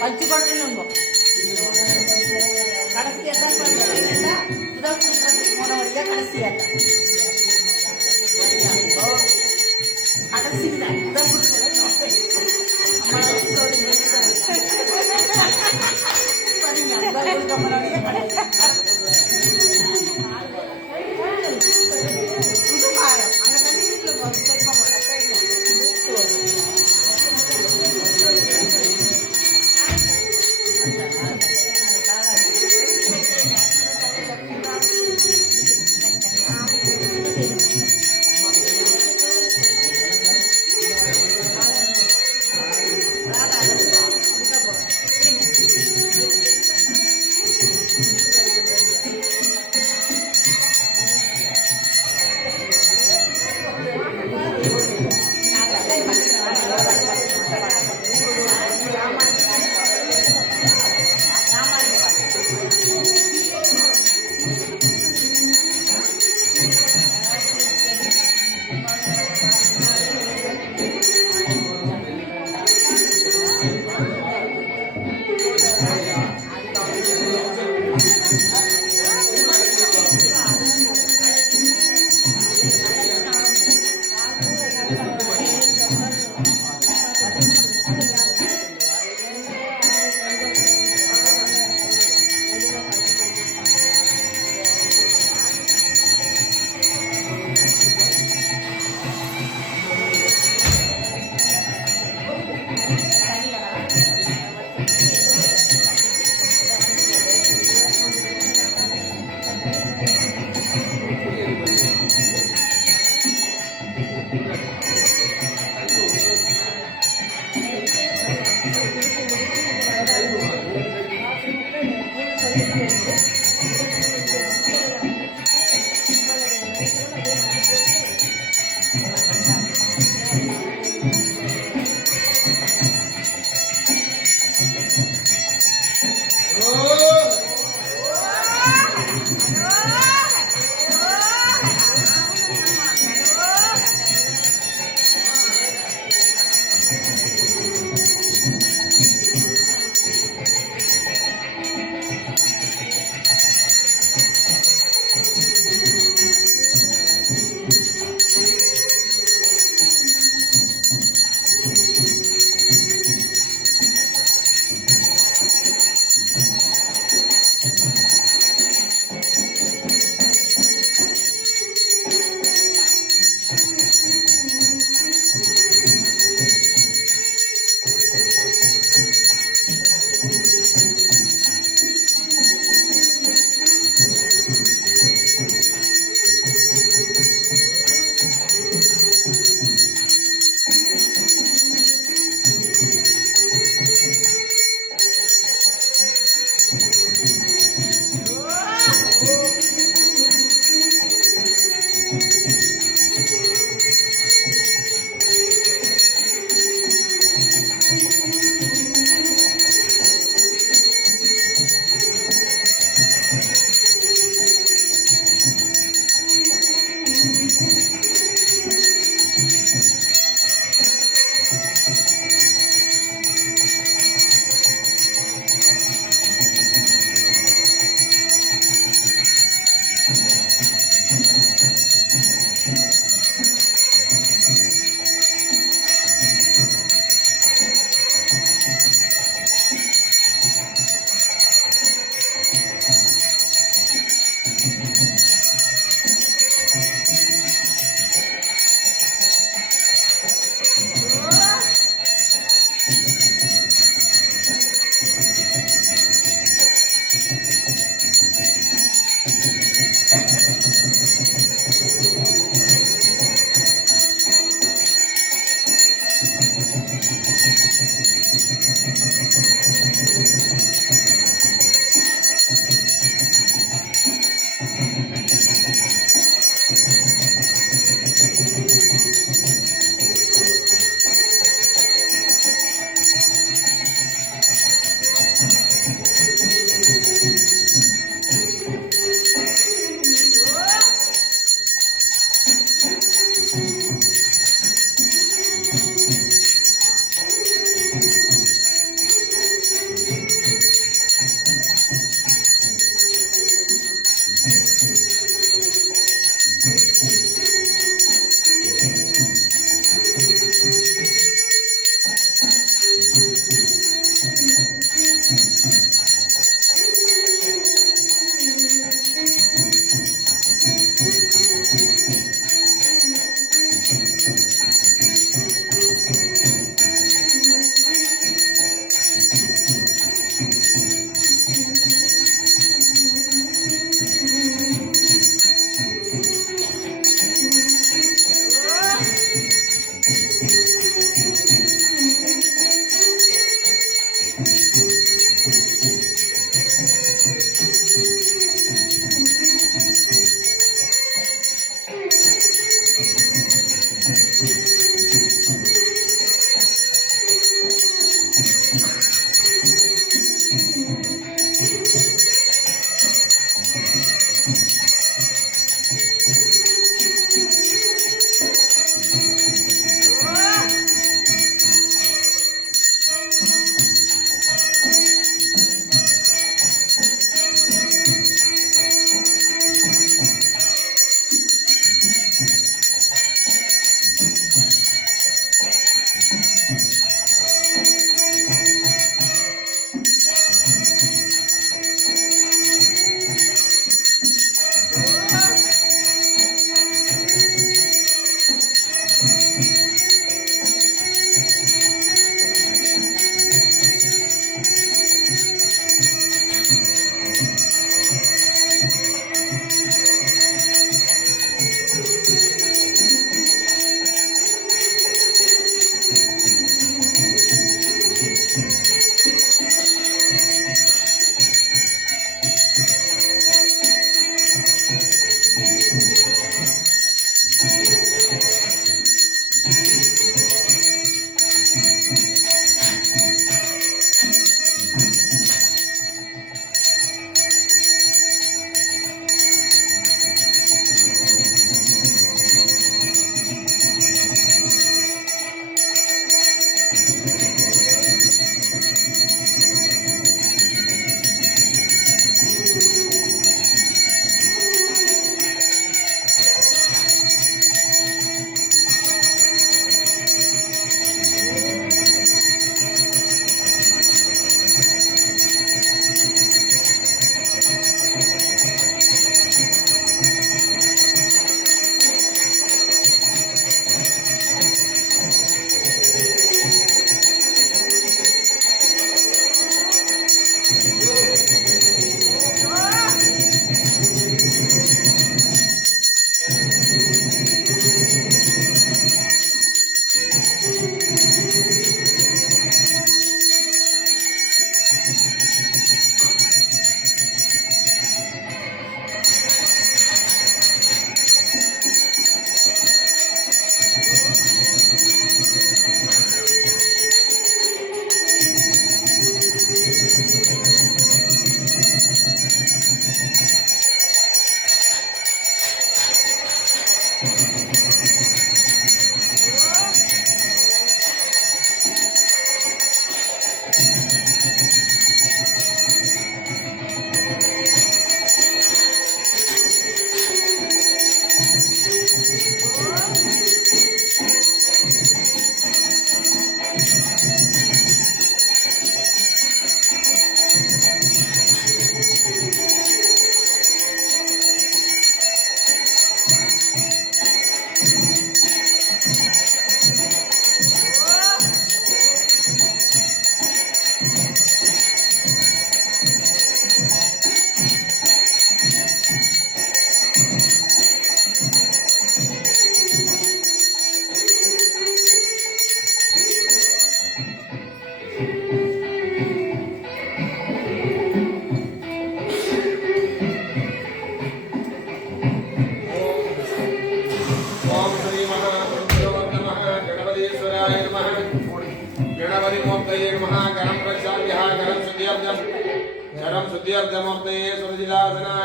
வச்சு கொண்டு கடைசியாக தான் முதல் சுற்றத்துக்கு போன வழியாக கடைசியாக கடைசி தான் முதல்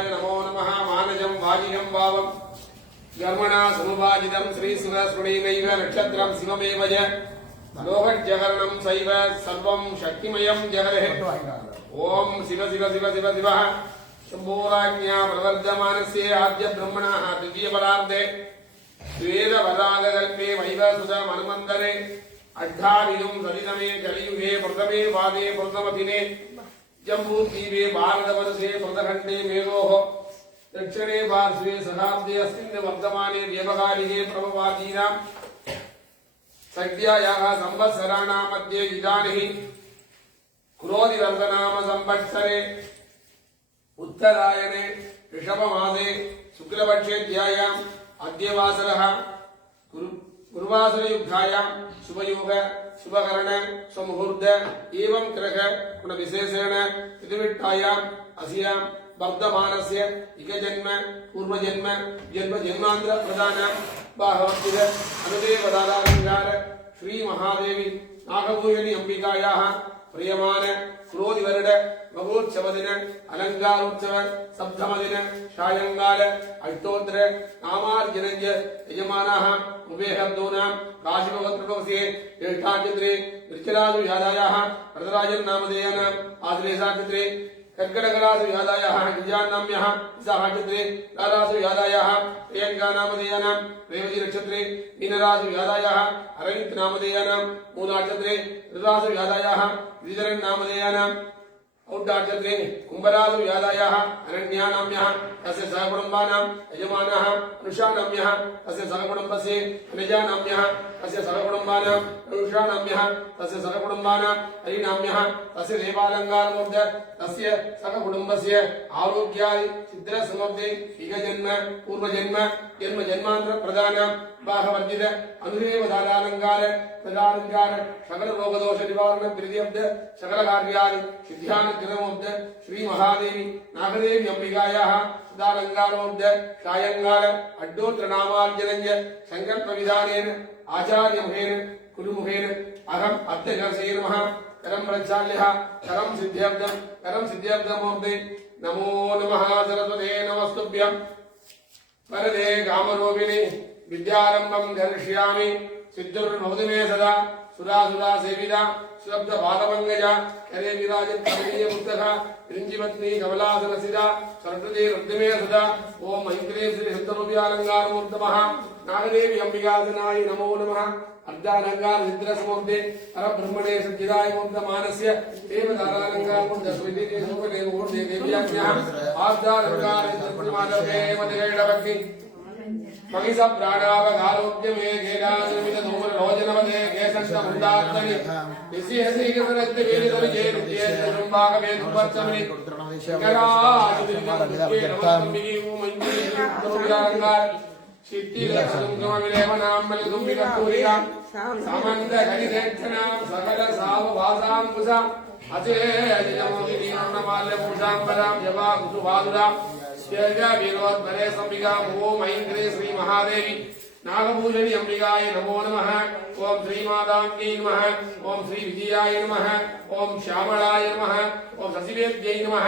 नमो नमः मानजं वाजिनं भावं कर्मणा समुपाजितं श्री सुरस्मृणीनैव नक्षत्रं शिवमेव च लोहज्जगरणं सैव सर्वं शक्तिमयं जगरे ओम शिव शिव शिव शिव शिव शम्भोराज्ञा प्रवर्धमानस्य आद्य ब्रह्मणः द्वितीय पदार्थे वेद वरागकल्पे वैवसुत मन्वन्तरे अड्ढाविदुं सदितमे कलियुगे प्रथमे पादे प्रथमदिने जम्बूद्वीपे भारतवर्षे प्रथखण्डे मेघोः दक्षिणे पार्श्वे शताब्दे अस्मिन् वर्तमाने व्यवहारिके प्रभवादीनां सद्यायाः संवत्सराणां मध्ये इदानीं क्रोधिवर्धनाम संवत्सरे उत्तरायणे ऋषभमासे शुक्लपक्षे ध्यायाम् अद्यवासरः गुरुवासरयुक्तायां शुभयोग शुभकरण स्वमुहूर्त एवं ग्रह गुणविशेषेण तिथिविट्टायाम् अस्यां वर्धमानस्य इकजन्म पूर्वजन्म जन्म जन्मांतर प्रदान बाहवत्तिद अनुदेवदालालंकार श्री महादेवी नागभूषणी अंबिकायाः प्रियमान क्रोधिवर्ड महोत्सवदिन अलंकारोत्सव सप्तमदिन सायंकाल अष्टोत्तर नामार्जनञ्च यजमानाः उभयशब्दोनां काशिपवत्रपवसे ज्येष्ठाचित्रे वृक्षराजु यादायाः वरदराजन् नामधेयानाम् आश्लेषाचित्रे कर्कटकरासु यादायाः गिरिजान्नाम्यः विशाखाचित्रे लालासु यादायाः प्रियङ्का नामधेयानां रेवती नक्षत्रे मीनरासु यादायाः अरविन्द नामधेयानां मूलाचित्रे ऋतुरासु यादायाः गिरिधरन् नामधेयानां औड्डाचित्रे कुम्भरासु यादायाः अनन्यानाम्यः तस्य सहकुटुम्बानां यजमानः अनुषानाम्यः तस्य सहकुटुम्बस्य अनुजानाम्यः तस्य सहकुटुम्बानां अनुषानाम्यः तस्य सहकुटुम्बानां हरिनाम्यः तस्य देवालङ्कारमूर्त तस्य सहकुटुम्बस्य आरोग्यादि सिद्धसमब्धे इहजन्म पूर्वजन्म जन्म जन्मान्तर प्रदान बाहवर्जित अनुदेवदालालङ्कार प्रदालङ्कार सकल रोगदोष निवारण प्रीत्यब्ध सकल कार्यादि सिद्ध्यानुग्रहमब्ध श्री महादेवी नागदेवी अंबिकायाः सुदालङ्कारमब्ध सायङ्काल अड्डोत्र नामार्जनञ्च संकल्प विधानेन आचार्यमुखेन कुलुमुखेन अहम् अर्थकर्षये नमः करं प्रक्षाल्यः करं सिद्ध्यब्दमूर्ते नमो नमः सरस्वते नमस्तुभ्यं वरदे कामरूपिणि विद्यारम्भं करिष्यामि सिद्धुर्भवतु मे सदा सुरासुरा सेविता सुलब्ध बालमङ्गजा करे विराजत् कमनीय पुस्तका विरिञ्चिपत्नी कमलासनसिदा सरस्वती रुद्रमे सदा ओम ऐन्द्रे श्री शब्दरूप्यालङ्कारमूर्तमः नागदेवी अंबिकासनाय नमो नमः अर्धालङ्कार सिद्धरसमूर्ते परब्रह्मणे सच्चिदाय मूर्तमानस्य देवदालालङ्कारमूर्त स्वीति सुपदे मूर्ते देव्याज्ञः आर्धालङ्कार सिद्धमाधवे मदिरेणवग्नि महिष प्राणावगारोग्यमे गेलासमित धूम्र रोजनवदे केशस्तमुदात्तनि इसी हसी के सरस्ते वेली तोरी जे रुद्ये सुरंबागमे दुपत्समनि शंकरादिविद्ये नमस्तंबिगी मंजरी दुर्गालंकार सिद्धि लक्ष्मणमिलेव नामल दुम्बिकपूरिका सामंत हरिदेक्षणा सकल साव भासांकुशा अते अजयमोदिनी नमाल्य पूजांबरां जवा कुसुभादुरा जय वीरोद्भरे संबिका ओम ऐन्द्रे श्री महादेवी नागभूषणी अंबिकाय नमो नमः ओम श्री मातांगी नमः ओम श्री विजयाय नमः ओम श्यामलाय नमः ओम शशिवेद्यै नमः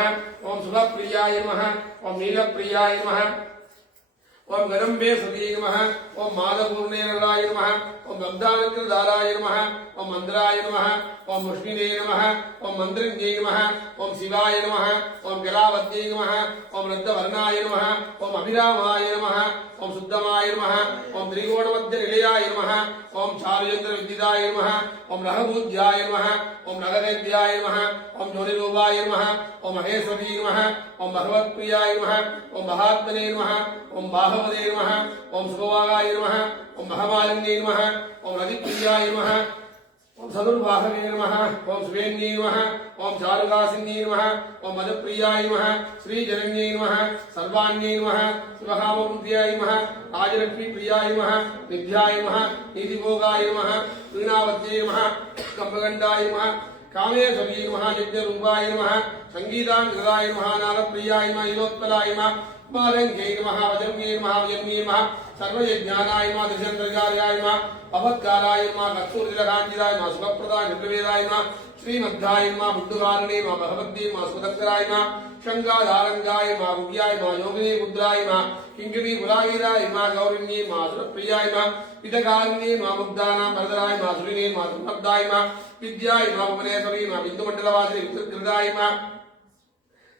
ओम शुभप्रियाय नमः ओम नीलप्रियाय नमः ओम गणम्बे सतीय नमः ओम माधपूर्णे नराय नमः ओम लब्धानकृदाराय नमः ओम मंद्राय नमः ओम मुष्मिने नमः ओम मंद्रिण्ये नमः ओम शिवाय नमः ओम जलावत्ये नमः ओम रद्दवर्णाय नमः ओम अभिरामाय नमः ओम शुद्धमाय नमः ओम त्रिकोणमध्य निलयाय नमः ओम चारुचंद्र विद्युदाय नमः ओम रहभूज्याय नमः ओम नगरेभ्याय नमः ओम ज्योतिरूपाय नमः ओम महेश्वरी नमः ओम भगवत्प्रियाय नमः ओम महात्मने नमः ओम बाहवदे नमः ओम सुभवागाय नमः ओम महामालिन्ये नमः ओम रतिप्रियाय नमः ओम सदुर्वाहवे नमः ओम सुवेन्ये नमः ओम चारुकासिन्ये नमः ओम मदप्रियाय नमः श्रीजनन्ये नमः सर्वाण्ये नमः शिवकामप्रियाय नमः राजलक्ष्मीप्रियाय नमः निध्याय नमः नीतिभोगाय नमः वीणावत्ये नमः कम्बगण्डाय नमः कामेश्वरी नमः यज्ञरूपाय नमः संगीताङ्गदाय नमः नारप्रियाय नमः इलोत्पलाय नमः मालङ्गे नमः वजन्ये नमः वजन्ये नमः सर्वयज्ञानाय नमः दशन्द्रकार्याय नमः पवत्काराय नमः कस्तूरिलकाञ्जिताय नमः सुखप्रदाय निर्वेदाय नमः श्रीमद्धाय नमः बुद्धकारिणे नमः भगवद्ये नमः सुदक्षराय नमः शङ्गाधारङ्गाय नमः गुह्याय नमः योगिने मुद्राय नमः किङ्किणी पुरागिराय नमः गौरिण्ये नमः सुरप्रियाय नमः पितकारिणे नमः मुग्धानां वरदराय नमः सुरिणे नमः सुमब्दाय नमः विद्याय नमः भुवनेश्वरी नमः बिन्दुमण्डलवासिने विद्युत्कृताय नमः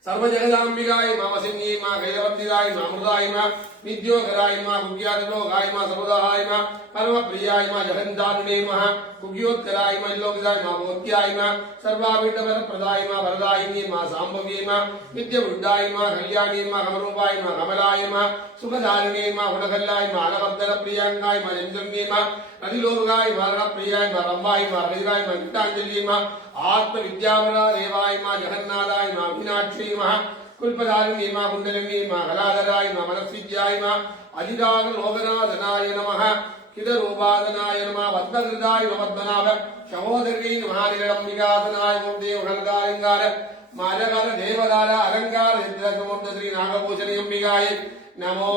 सर्वजगदाम्बिकाय नमः वसिन्ये नमः कैलवन्दिताय नमः अमृताय नमः नित्योकराय नमः कुज्ञातलोकाय नमः सर्वदाय नमः परमप्रियाय नमः जगन्दारुणे नमः कुज्ञोत्कराय नमः लोकिताय नमः भोग्याय नमः सर्वाभीष्टवरप्रदाय नमः वरदायिन्ये नमः साम्भव्ये नमः नित्यवृद्धाय नमः कल्याणी नमः कमरूपाय नमः कमलाय नमः सुखधारिणे नमः गुणकल्लाय नमः अलवर्धनप्रियाङ्गाय नमः चन्द्रन्ये नमः रतिलोकाय नमः रणप्रियाय नमः रम्भाय नमः हरिराय नमः गीताञ्जल्ये नमः आत्मविद्यावरादेवाय नमः जगन्नाथाय नमः मीनाक्षी नमः कुल्पधारिणे नमः कुण्डलिनी नमः कलाधराय नमः मनस्विद्याय नमः अजितागलोकनाथनाय नमः किदरूपादनाय नमः पद्मकृताय नमः पद्मनाभ शमोदरी नमः निरम्बिकासनाय मूर्तियोगणदालिङ्गार मालकर देवदार अलङ्कार चित्रसमुद्र श्री नागभूषणी अम्बिकाय नमो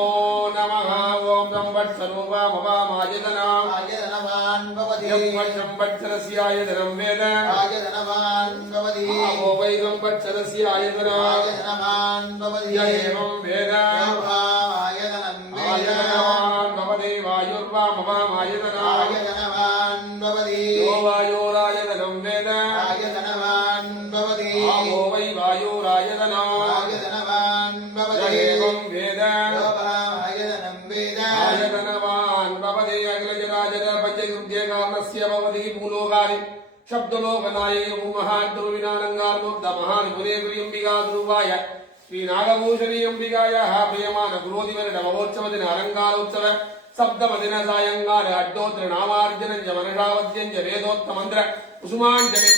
नमः ओम संवत्सरोपा मवामायतनाम् आयतनवान् भवति संवत्सरस्यायतनं वेद आयतनवान् भवति आपो वै संवत्सरस्यायतनम् आयतनवान् भवति एवं वेद आयतनं आयतनवान् भवति वायुर्वा मवामायतनाम् आयतनवान् भवति यो वायोरायतनं वेद आयतनवान् भवति आपो वै वायुरायतनम् आयतनवान् भवति एवं वेद आयतनं वेद आयतनवान् भवति अग्रजराजर पञ्चकृत्य कारणस्य भवति भूलोकानि शब्दलोकनाय महाद्रुविनालङ्गार्मुग्ध महानिपुरेन्द्रियम्बिकाद्रूपाय श्रीनागभूषणी अम्बिकायाः प्रियमान गुरोदिवरनवोत्सवदिन अलङ्कारोत्सव सप्तमदिन सायङ्काल अड्डोत्र नामार्जनं च मनसावद्यं च वेदोक्तमन्त्र कुसुमाञ्जलिं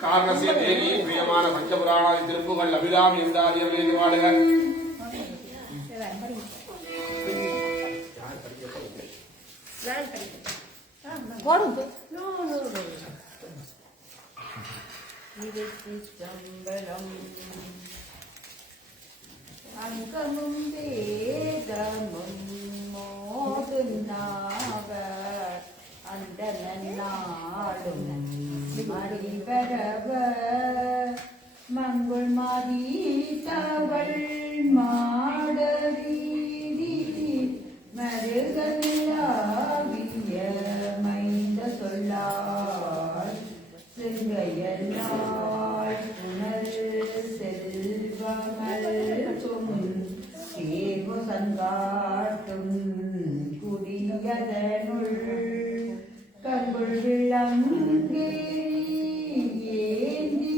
कारणस्य देवी प्रियमान पंचपुराणादि तिरुपुगळ अभिरामी इंदादि अभिवाडग அங்கமும் வேதமும் மோது நாவர் அந்த நாடும் மறிவரவ மங்குள் மாதீதவள் மாட வீதி மருகவிய மைந்த சொல்லார் சிங்கையல்லாள் புனல் செல்வமல் கேவு சங்காட்டும் குடியதனுள் கங்குள் விளங்கே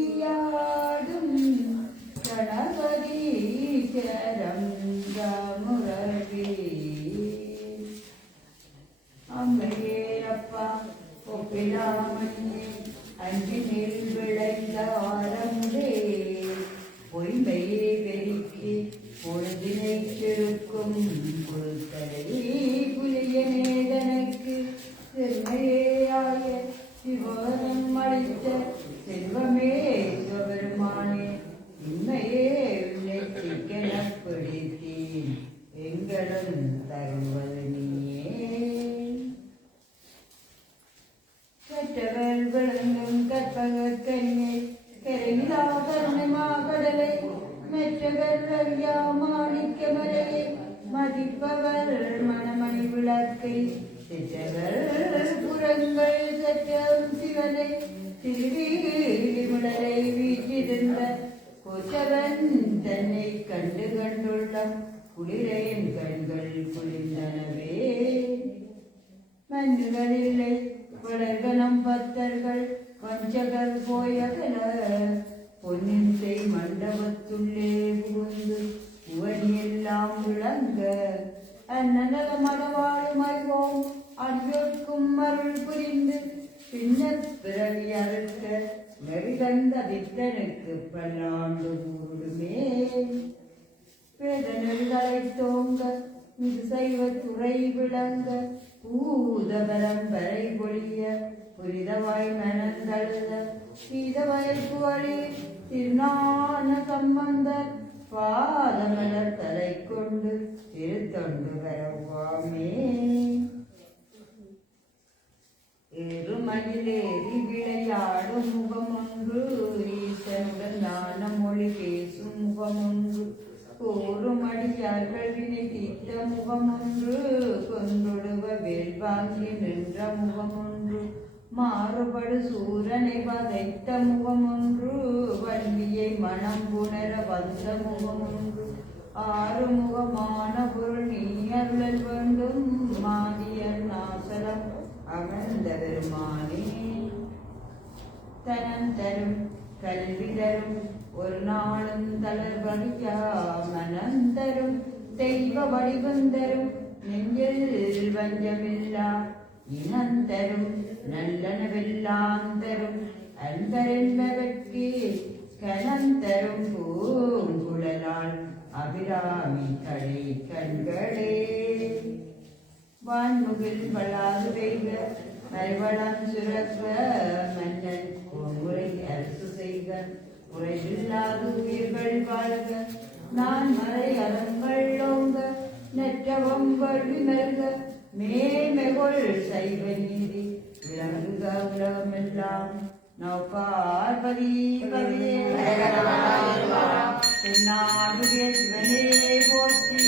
ஏந்தியாடும் கணபதி சரங்கமுரவே அம்மையே அப்பா ஒப்பிலாமணியே அஞ்சினில் விளைந்த ஆரம்பே பொய்மையே பெருக்கி பொழுதினை செருக்கும் பொருத்தலை புலிய நேதனுக்கு செம்மையாய சிவனம் அளித்த செல்வமே சிவபெருமானே இன்மையே உன்னை சிக்கனப்படுத்தேன் எங்களும் தருவது நீயே கற்றவர் விளங்கும் கற்பகக் கனியை கரையிலா கருணை மாகடலை மெற்றவர் ரவியா மாணிக்க மலையை மதிப்பவர் மணமணி விளக்கை செற்றவர் புறங்கள் சற்றம் சிவனை திருவிழிமுடலை வீற்றிருந்த கொற்றவன் தன்னை கண்டு கண்டுள்ள குளிரையின் கண்கள் குளிர்ந்தனவே மன்றுகளில்லை வளர்கணம் பத்தர்கள் வஞ்சகர் போயகல பொன்னின்சை மண்டபத்துள்ளே புகுந்து புவனியெல்லாம் விளங்க அந்நல மனவாழும் அறிவோம் அடியோர்க்கும் அருள் புரிந்து பின்னர் பிறவி அறுக்க நெறிகந்த வித்தனுக்கு பல்லாண்டு கூடுமே வேத நெறிகளை தோங்க மிகு சைவ துறை விளங்க பூத பரம்பரை பொழிய புரிதவாய் மனந்தழுத சீதவய புகழே திருநான சம்பந்த பாதமலர் தலை கொண்டு திருத்தொண்டு வரவாமே ஏறுமயிலேறி விளையாடும் முகமொன்று ஈசனுடன் ஞான மொழி பேசும் முகமொன்று கோரும் அடியார்கள் வினை தீர்த்த முகமொன்று கொண்டொடுவ வேல் வாங்கி நின்ற முகமொன்று மாறுபடு சூரனை வதைத்த முகமொன்று வள்ளியை மனம் புணர வந்த முகமொன்று ஆறுமுகமான பொருள் நீ அருளல் வேண்டும் மாதியன் நாசலம் அமர்ந்த பெருமானே தனம் தரும் கல்வி தரும் ஒரு நாளும் தளர்வழியா மனம் தரும் தெய்வ வடிவம் தரும் நெஞ்சில் வஞ்சமில்லா இனம் தரும் நல்லனவெல்லாம் தரும் அன்பரென்பவர்க்கு கனம் தரும் பூங்குழலால் அபிராமி கடை கண்களே வான்முகில் வளாது வெய்க மல்வளம் சுரக்க மன்னன் பொன்முறை அரசு செய்க குறையில்லாத உயிர்கள் வாழ்க நான் மறை அறங்கள் ஓங்க நெற்றவம் வழி மல்க மேமெகொள் சைவ நீதி விளங்குக உலகமெல்லாம் நௌபார்பதி பதே நாடுடைய சிவனே போற்றி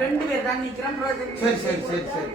ரெண்டு பேர் தான் நிக்கிறோம். சரி சரி சரி சரி